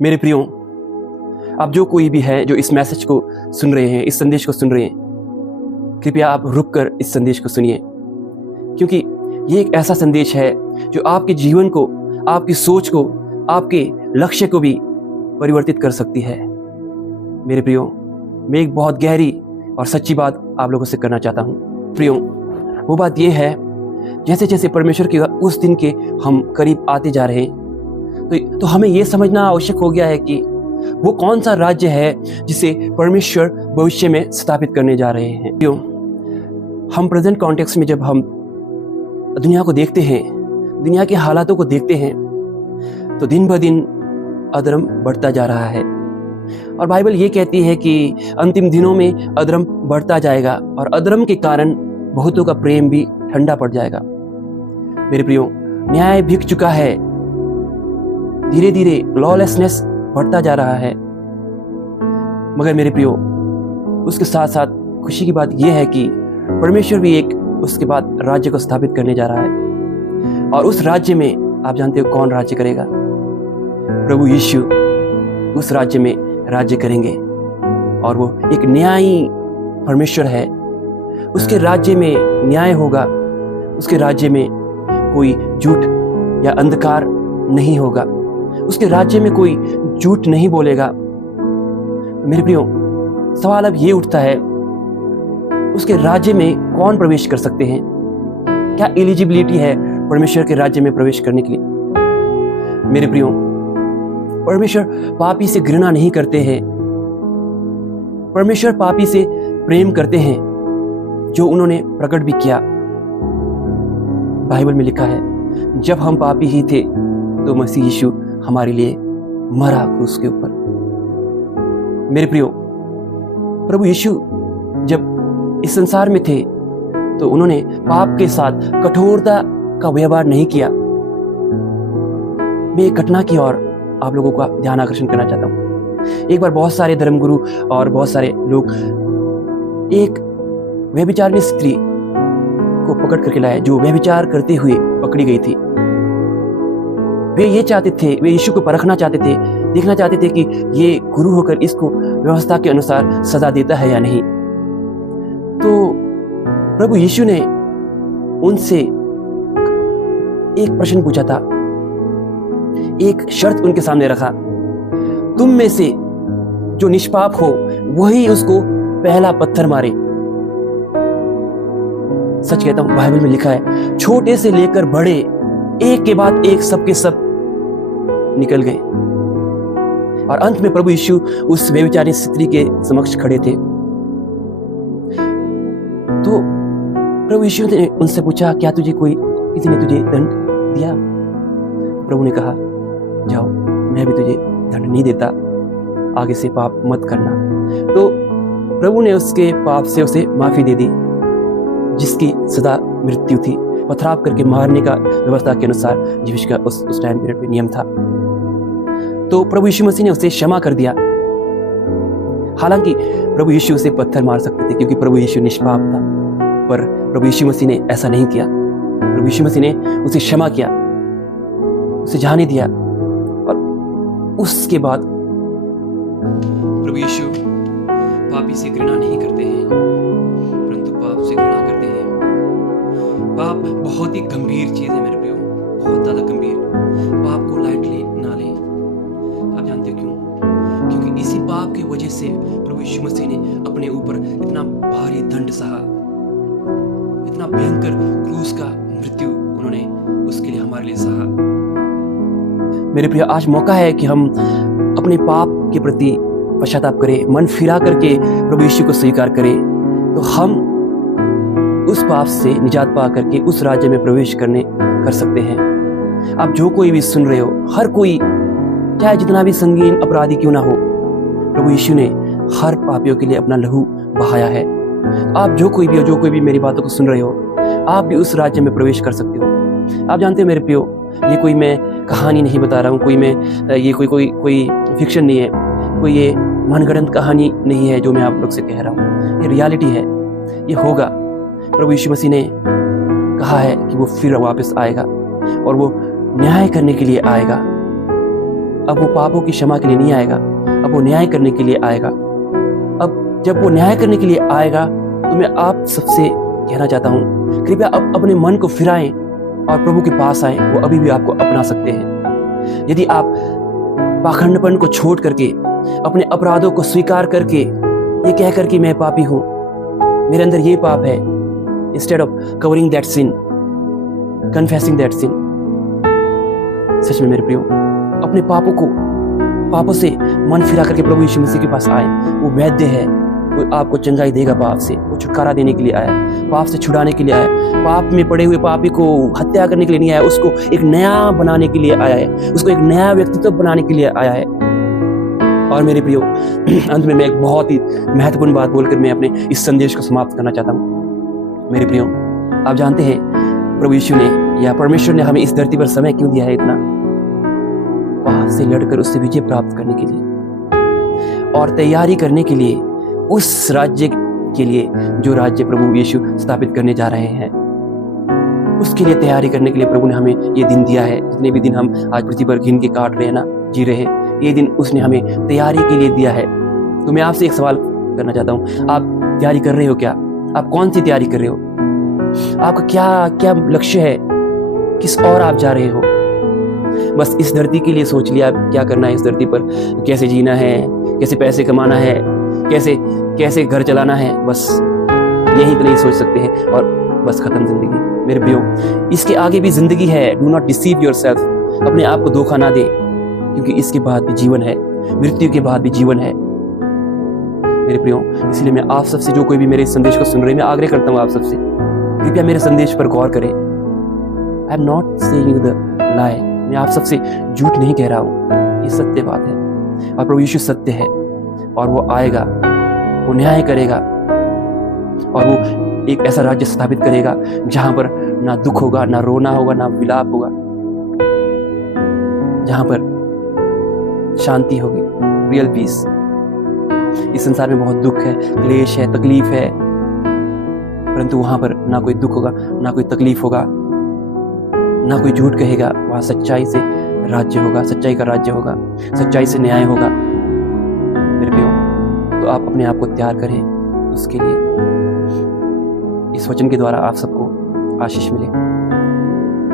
मेरे प्रियो, आप जो कोई भी है जो इस मैसेज को सुन रहे हैं, इस संदेश को सुन रहे हैं, कृपया आप रुक कर इस संदेश को सुनिए, क्योंकि ये एक ऐसा संदेश है जो आपके जीवन को, आपकी सोच को, आपके लक्ष्य को भी परिवर्तित कर सकती है। मेरे प्रियो, मैं एक बहुत गहरी और सच्ची बात आप लोगों से करना चाहता हूँ। प्रियो, वो बात ये है, जैसे जैसे परमेश्वर के उस दिन के हम करीब आते जा रहे हैं, तो हमें ये समझना आवश्यक हो गया है कि वो कौन सा राज्य है जिसे परमेश्वर भविष्य में स्थापित करने जा रहे हैं। क्यों? हम प्रेजेंट कॉन्टेक्स्ट में जब हम दुनिया को देखते हैं, दुनिया के हालातों को देखते हैं, तो दिन ब दिन अधर्म बढ़ता जा रहा है। और बाइबल ये कहती है कि अंतिम दिनों में अधर्म बढ़ता जाएगा और अधर्म के कारण बहुतों का प्रेम भी ठंडा पड़ जाएगा। मेरे प्रियो, न्याय बिक चुका है, धीरे धीरे लॉलेसनेस बढ़ता जा रहा है। मगर मेरे प्रियो, उसके साथ साथ खुशी की बात यह है कि परमेश्वर भी एक उसके बाद राज्य को स्थापित करने जा रहा है। और उस राज्य में आप जानते हो कौन राज्य करेगा? प्रभु यीशु उस राज्य में राज्य करेंगे। और वो एक न्यायी परमेश्वर है। उसके राज्य में न्याय होगा, उसके राज्य में कोई झूठ या अंधकार नहीं होगा, उसके राज्य में कोई झूठ नहीं बोलेगा। मेरे प्रियो, सवाल अब ये उठता है, उसके राज्य में कौन प्रवेश कर सकते हैं? क्या एलिजिबिलिटी है परमेश्वर के राज्य में प्रवेश करने के लिए? मेरे प्रियो, परमेश्वर पापी से घृणा नहीं करते हैं। परमेश्वर पापी से प्रेम करते हैं, जो उन्होंने प्रकट भी किया। बाइबल में लिखा है, जब हम पापी ही थे तो मसीह यीशु हमारे लिए मरा क्रूस के ऊपर। मेरे प्रियो, प्रभु यीशु जब इस संसार में थे तो उन्होंने पाप के साथ कठोरता का व्यवहार नहीं किया। मैं एक घटना की ओर आप लोगों का ध्यान आकर्षण करना चाहता हूं। एक बार बहुत सारे धर्मगुरु और बहुत सारे लोग एक व्यभिचारिणी स्त्री को पकड़ करके लाए, जो व्यभिचार करते हुए पकड़ी गई थी। वे ये चाहते थे, वे यीशु को परखना चाहते थे, देखना चाहते थे कि ये गुरु होकर इसको व्यवस्था के अनुसार सजा देता है या नहीं। तो प्रभु यीशु ने उनसे एक प्रश्न पूछा था, एक शर्त उनके सामने रखा, तुम में से जो निष्पाप हो वही उसको पहला पत्थर मारे। सच कहता हूं, बाइबल में लिखा है, छोटे से लेकर बड़े एक के बाद एक सबके सब निकल गए। और अंत में प्रभु यीशु उस व्यभिचारिणी स्त्री के समक्ष खड़े थे। तो प्रभु यीशु ने उनसे पूछा, क्या तुझे किसी ने तुझे दंड दिया? प्रभु ने कहा, जाओ, मैं भी तुझे दंड नहीं देता, आगे से पाप मत करना। तो प्रभु ने उसके पाप से उसे माफी दे दी, जिसकी सदा मृत्यु थी। पथराव करके मारने का व्यवस्था के अनुसार जीविश का उस टाइम पीरियड में नियम था। तो प्रभु यीशु मसीह ने उसे क्षमा कर दिया। हालांकि प्रभु यीशु उसे पत्थर मार सकते थे, क्योंकि प्रभु यीशु निष्पाप था, पर प्रभु यीशु मसीह ने ऐसा नहीं किया। प्रभु यीशु मसीह ने उसे क्षमा किया, उसे जाने दिया। और उसके बाद प्रभु यीशु पापी से घृणा नहीं करते हैं, परंतु पाप से घृणा करते हैं। पाप बहुत ही गंभीर चीज है मेरे प्रियो, बहुत ज्यादा गंभीर। पाप को लाइटली ना लें। आप जानते हो क्यों? क्योंकि इसी पाप की वजह से प्रभु यीशु मसीह ने अपने ऊपर इतना भारी दंड सहा, इतना भयंकर क्रूस का मृत्यु उन्होंने उसके लिए हमारे लिए सहा। मेरे प्रिय, आज मौका है कि हम अपने पाप के प्रति पश्चाताप करें, मन फिरा करके प्रभु यीशु को स्वीकार करें, तो हम उस पाप से निजात पा करके उस राज्य में प्रवेश कर सकते हैं। आप जो कोई भी सुन रहे हो, हर कोई, चाहे जितना भी संगीन अपराधी क्यों ना हो, प्रभु यीशु ने हर पापियों के लिए अपना लहू बहाया है। आप जो कोई भी मेरी बातों को सुन रहे हो, आप भी उस राज्य में प्रवेश कर सकते हो। आप जानते हो मेरे प्रियो, ये कोई मैं कहानी नहीं बता रहा हूँ, ये कोई फिक्शन नहीं है, कोई ये मनगढ़ंत कहानी नहीं है जो मैं आप लोग से कह रहा हूँ। ये रियलिटी है, ये होगा। प्रभु यीशु मसीह ने कहा है कि वो फिर वापस आएगा और वो न्याय करने के लिए आएगा। अब वो पापों की क्षमा के लिए नहीं आएगा, अब वो न्याय करने के लिए आएगा। अब जब वो न्याय करने के लिए आएगा तो मैं आप सबसे कहना चाहता हूँ, कृपया अब अपने मन को फिराएं और प्रभु के पास आएं। वो अभी भी आपको अपना सकते हैं। यदि आप पाखंडपन को छोड़ करके, अपने अपराधों को स्वीकार करके, ये कह करके मैं पापी हूं, मेरे अंदर ये पाप है, instead of covering that sin, confessing that sin, सच में मेरे प्रियो, अपने पापों से मन फिरा करके प्रभु यीशु मसीह के पास आए। वो वैद्य है, वो आपको चंगाई देगा पाप से। वो छुटकारा देने के लिए आया, पाप से छुड़ाने के लिए आया, पाप में पड़े हुए पापी को हत्या करने के लिए नहीं आया, उसको एक नया बनाने के लिए आया है, उसको एक नया व्यक्तित्व बनाने के लिए आया है। और मेरे प्रियो, अंत में मैं एक बहुत ही महत्वपूर्ण बात बोलकर मैं अपने इस संदेश को समाप्त करना चाहता हूँ। मेरे प्रियो, आप जानते हैं प्रभु यीशु ने या परमेश्वर ने हमें इस धरती पर समय क्यों दिया है? इतना पाप से लड़कर उससे विजय प्राप्त करने के लिए और तैयारी करने के लिए, उस राज्य के लिए जो राज्य प्रभु यीशु स्थापित करने जा रहे हैं, उसके लिए तैयारी करने के लिए प्रभु ने हमें ये दिन दिया है। जितने भी दिन हम आज पृथ्वी पर गिन के काट रहे हैं ना, जी रहे हैं, ये दिन उसने हमें तैयारी के लिए दिया है। तो मैं आपसे एक सवाल करना चाहता हूँ, आप तैयारी कर रहे हो क्या? आप कौन सी तैयारी कर रहे हो? आपका क्या लक्ष्य है? किस ओर आप जा रहे हो? बस इस धरती के लिए सोच लिया क्या करना है इस धरती पर, कैसे जीना है, कैसे पैसे कमाना है, कैसे घर चलाना है, बस यही इतना ही सोच सकते हैं और बस खत्म जिंदगी। मेरे प्रियो, इसके आगे भी जिंदगी है। डू नॉट डिसीव योरसेल्फ, अपने आप को धोखा ना दे, क्योंकि इसके बाद भी जीवन है, मृत्यु के बाद भी जीवन है। मेरे प्रियो, इसलिए मैं आप सबसे, जो कोई भी मेरे इस संदेश को सुन रहे हैं, मैं आग्रह करता हूँ आप सबसे, कृपया मेरे संदेश पर गौर करें। I am not saying the लाई, मैं आप सबसे झूठ नहीं कह रहा हूँ, ये सत्य बात है। और प्रभु यीशु सत्य है और वो आएगा, वो न्याय करेगा और वो एक ऐसा राज्य स्थापित करेगा जहां पर ना दुख होगा, ना रोना होगा, ना विलाप होगा, जहां पर शांति होगी, रियल पीस। इस संसार में बहुत दुख है, क्लेश है, तकलीफ है, परंतु वहां पर ना कोई दुख होगा, ना कोई तकलीफ होगा, ना कोई झूठ कहेगा। वहां सच्चाई से राज्य होगा, सच्चाई का राज्य होगा, सच्चाई से न्याय होगा। मेरे प्रियो, तो आप अपने आप को तैयार करें उसके लिए। इस वचन के द्वारा आप सबको आशीष मिले।